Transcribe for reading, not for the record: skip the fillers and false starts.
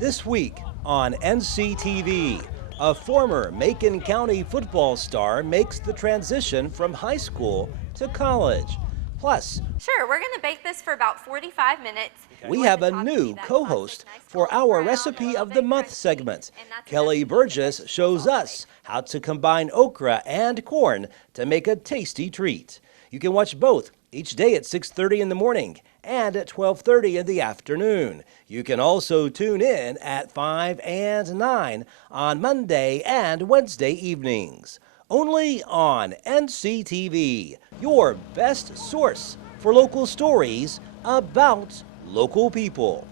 This week on NCTV, a former Macon County football star makes the transition from high school to college. Plus, Sure, we're going to bake this for about 45 minutes. we have a new co-host for our Recipe of the Month segment. Kelly Burgess shows us how to combine okra and corn to make a tasty treat. You can watch both each day at 6:30 in the morning and at 12:30 in the afternoon. You can also tune in at 5 and 9 on Monday and Wednesday evenings. Only on NCTV, your best source for local stories about local people.